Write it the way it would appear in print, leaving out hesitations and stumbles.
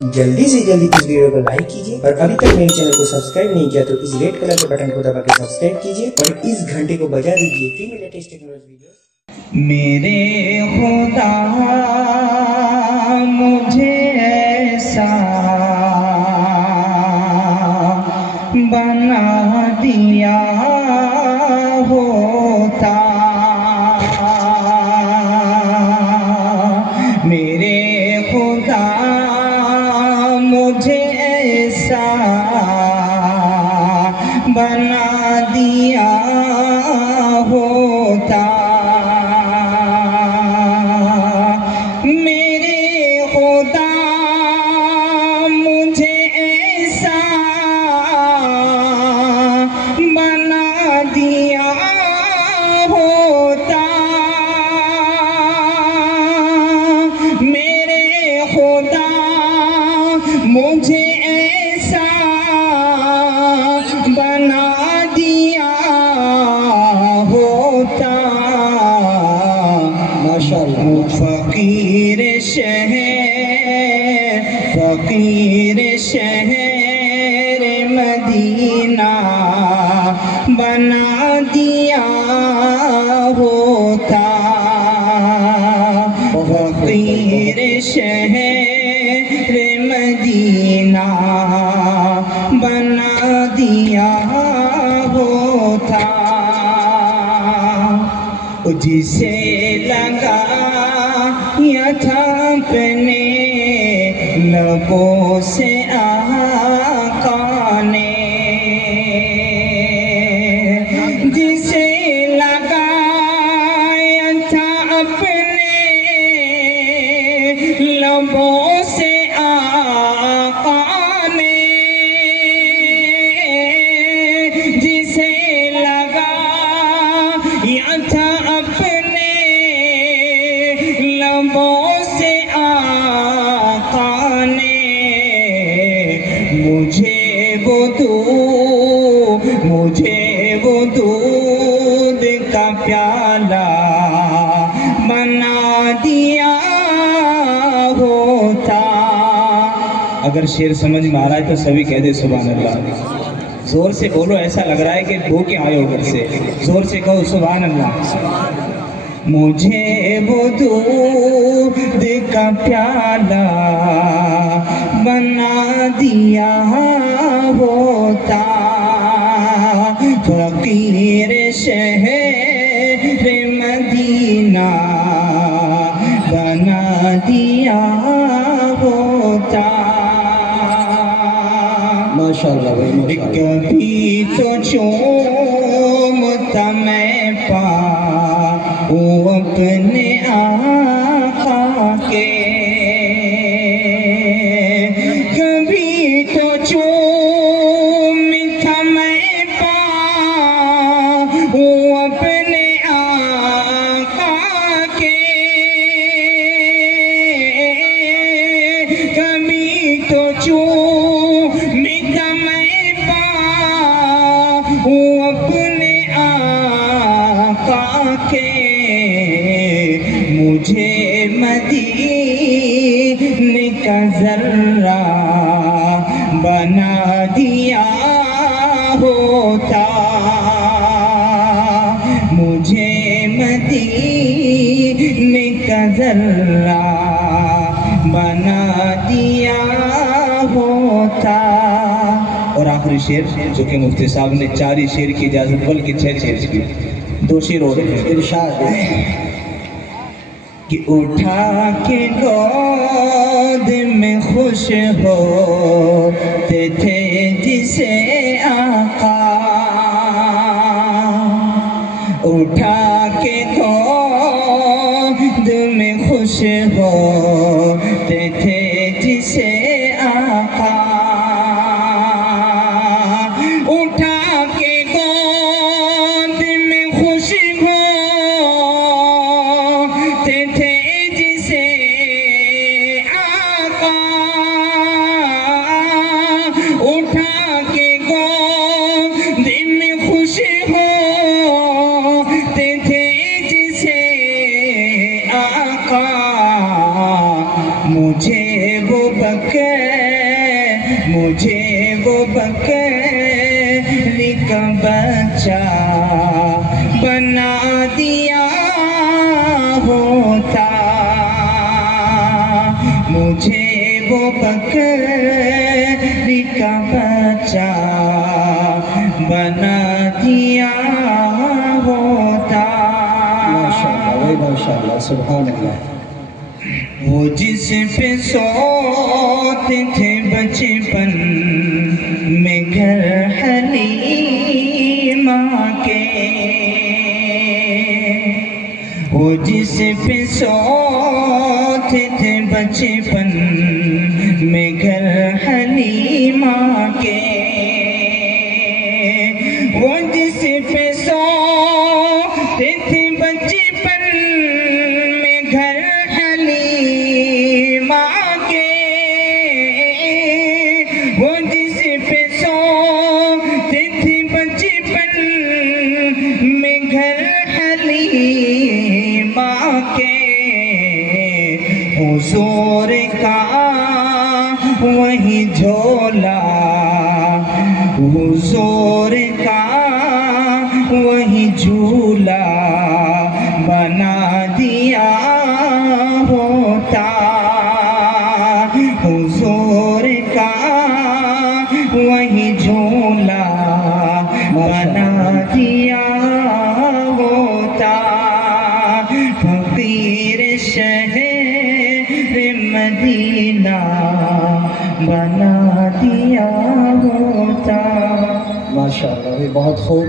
जल्दी से जल्दी इस वीडियो को लाइक कीजिए और अभी तक मेरे चैनल को सब्सक्राइब नहीं किया तो इस रेड कलर के बटन को दबा के सब्सक्राइब कीजिए और इस घंटे को बजा दीजिए फ्री में लेटेस्ट टेक्नोलॉजी वीडियो। मेरे खुदा मुझे ऐसा बना दिया होता, मेरे खुदा मुझे ऐसा बना दिया होता, मेरे खुदा मुझे ऐसा बना दिया होता, मेरे खुदा मुझे ऐसा बना दिया होता। माशाअल्लाह। फकीर शहर मदीना बना दिया होता, फकीर शहर मदीना बना दिया होता, जिसे लगाया था अपने लबों से आका ने, जिसे लगाया था अपने लबों से आका ने, जिसे लगाया था अपने लबों से आका ने, मुझे वो दूध का प्याला बना दिया होता। अगर शेर समझ में आ रहा है तो सभी कह दे सुभान अल्लाह। जोर से बोलो, ऐसा लग रहा है कि भूखे आए हो घर से। जोर से कहो सुभान अल्लाह। मुझे वो दूध का प्याला बना दिया होता, फकीर शहर मदीना बना दिया होता। माशाअल्लाह भाई, कभी तो चूमता मैं पाऊं अपने आका के, कभी तो चूमता मैं पाऊं अपने आका के, कभी तो चूमता मैं पाऊं अपने आका के, मुझे मदीने का जर्रा बना दिया होता, मुझे मदीने का जर्रा बना दिया होता। और आखिरी शेर जो कि मुफ्ती साहब ने 4 ही शेर की इजाजत बल्कि 6 शेर की, 2 शेर और इरशाद कि उठा के गोद में खुश होते थे जिसे आका, उठा के गोद में खुश होते थे जिसे आका, उठा के गोद में खुश होते थे जिसे आका, उठा के गोद में खुश होते थे जिसे आका, मुझे वो کے مجھے وہ بکری کا بچہ بنا دیا ہوتا، مجھے وہ بکری کا بچہ بنا دیا ہوتا۔ ماشاءاللہ سبحان اللہ۔ وہ جس پہ سوتے تھے بچپن میں گھر حلیمہ کے، وہ جس پہ سوتے تھے بچپن میں گھر حلیمہ کے، وہ جس پہ سوتے تھے بچپن میں گھر حلیمہ کے، وہ جس پہ سوتے تھے بچپن میں گھر حلیمہ کے، حضور کا وہی جھولا، حضور کا وہی جھولا بنا دیا ہوتا، حضور کا وہی جھولا بنا دیا ہوتا، فقیر شہر مدینہ بنا دیا ہوتا۔ ماشاءاللہ بہت خوب۔